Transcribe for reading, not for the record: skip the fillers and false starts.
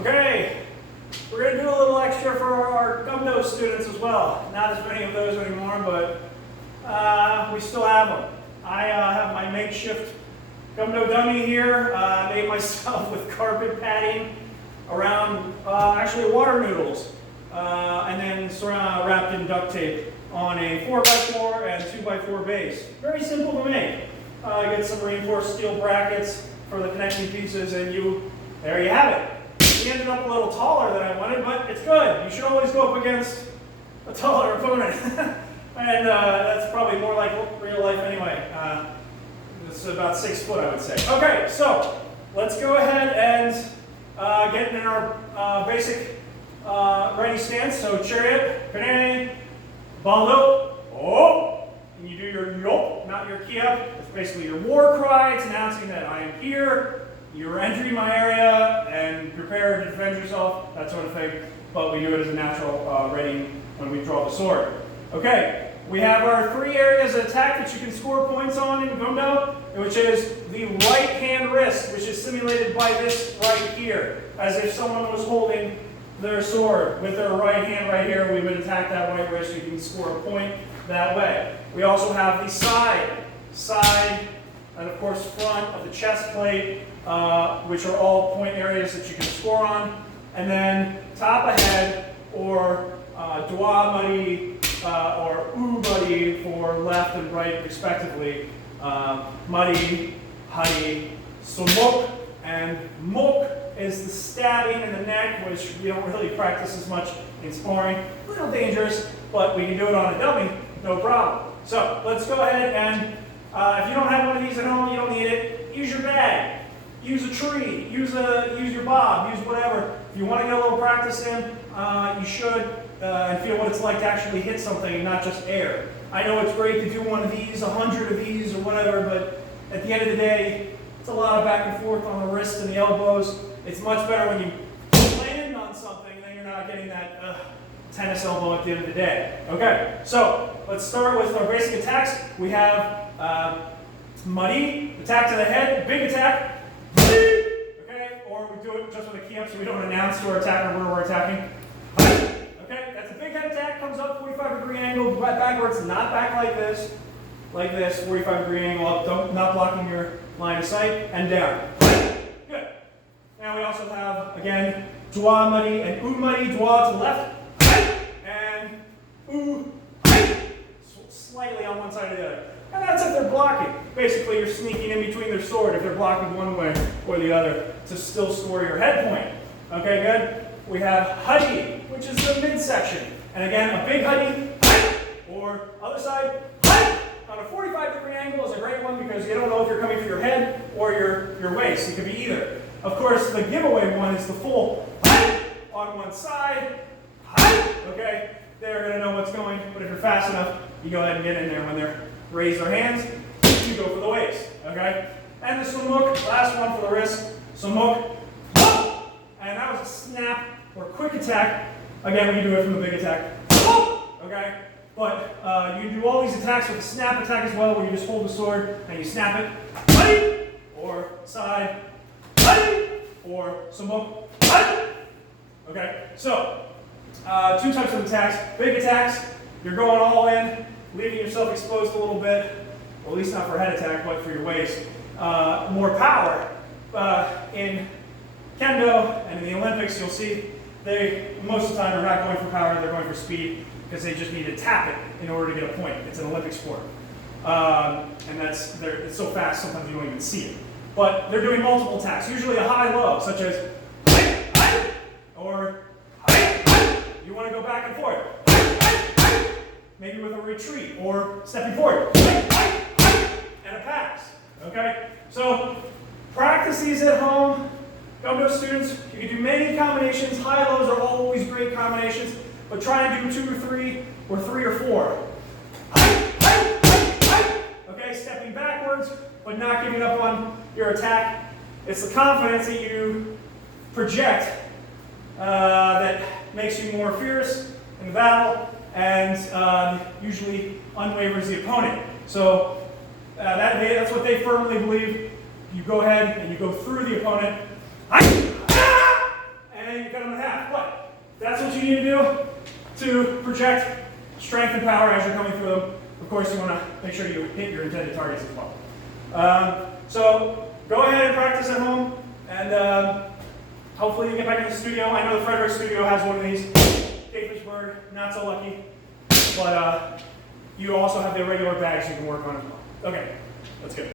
Okay, we're going to do a little extra for our Kumdo students as well. Not as many of those anymore, but we still have them. I have my makeshift Kumdo dummy here. I made myself with carpet padding around actually water noodles, and then wrapped in duct tape on a 4x4 and 2x4 base. Very simple to make. Get some reinforced steel brackets for the connecting pieces, and there you have it. We ended up a little taller than I wanted, but it's good. You should always go up against a taller opponent. And that's probably more like real life anyway. This is about 6 foot, I would say. Okay, so let's go ahead and get in our basic ready stance. So chariot, pene, baldo, oh, and you do your yop, not your key up. It's basically your war cry. It's announcing that I am here. You're entering my area and prepare to defend yourself, that sort of thing. But we do it as a natural ready when we draw the sword. Okay, we have our 3 areas of attack that you can score points on in Kumdo, which is the right hand wrist, which is simulated by this right here, as if someone was holding their sword with their right hand right here. We would attack that right wrist. You can score a point that way. We also have the side, and of course front of the chest plate, which are all point areas that you can score on. And then top of head, or dwa muddy, or u muddy for left and right respectively. Muddy, huddy, sumok, and mok is the stabbing in the neck, which we don't really practice as much in sparring. A little dangerous, but we can do it on a dummy, no problem. So let's go ahead and, if you don't have one of these at home, you don't need it, use your bag. Use a tree, use your bob, use whatever. If you want to get a little practice in, you should, and feel what it's like to actually hit something and not just air. I know it's great to do one of these, 100 of these, or whatever, but at the end of the day, it's a lot of back and forth on the wrists and the elbows. It's much better when you land on something and then you're not getting that tennis elbow at the end of the day. Okay, so let's start with our basic attacks. We have muddy, attack to the head, big attack. Okay, or we do it just with a key up so we don't announce to our attacker where we're attacking. Okay, that's a big head attack, comes up 45-degree angle, backwards, not back like this, 45-degree angle up, not blocking your line of sight, and down. Good. Now we also have, again, dwa muddy and u muddy, dwa to the left, and u, slightly on one side or the other. And that's if they're blocking. Basically, you're sneaking in between their sword if they're blocking one way or the other to still score your head point. Okay, good. We have huddy, which is the midsection. And again, a big huddy, or other side, on a 45-degree angle is a great one because you don't know if you're coming for your head or your waist. It could be either. Of course, the giveaway one is the full on one side. Okay, they're going to know what's going, but if you're fast enough, you go ahead and get in there when they're raise their hands, you go for the waist, okay? And the sumuk, last one for the wrist, sumuk, and that was a snap or quick attack. Again, we can do it from the big attack, okay? But you can do all these attacks with a snap attack as well, where you just hold the sword and you snap it, or side, or sumuk, okay? So, 2 types of attacks. Big attacks, you're going all in, leaving yourself exposed a little bit, well, at least not for a head attack, but for your waist. More power. In Kendo and in the Olympics, you'll see they, most of the time, are not going for power, they're going for speed, because they just need to tap it in order to get a point. It's an Olympic sport. And it's so fast, sometimes you don't even see it. But they're doing multiple attacks, usually a high-low, such as, or, you want to go back and forth. Maybe with a retreat or stepping forward, and a pass, okay? So practice these at home. Kumdo students, you can do many combinations. High-lows are always great combinations, but try and do 2 or 3, or 3 or 4. Okay, stepping backwards, but not giving up on your attack. It's the confidence that you project that makes you more fierce in battle, and usually unwavers the opponent. So that's what they firmly believe. You go ahead and you go through the opponent, and you need to do to project strength and power as you're coming through them. Of course, you want to make sure you hit your intended targets as well. So go ahead and practice at home, and hopefully you get back in the studio. I know the Frederick studio has one of these. Gaithersburg, not so lucky, but you also have the regular bags you can work on as well. Okay, let's go.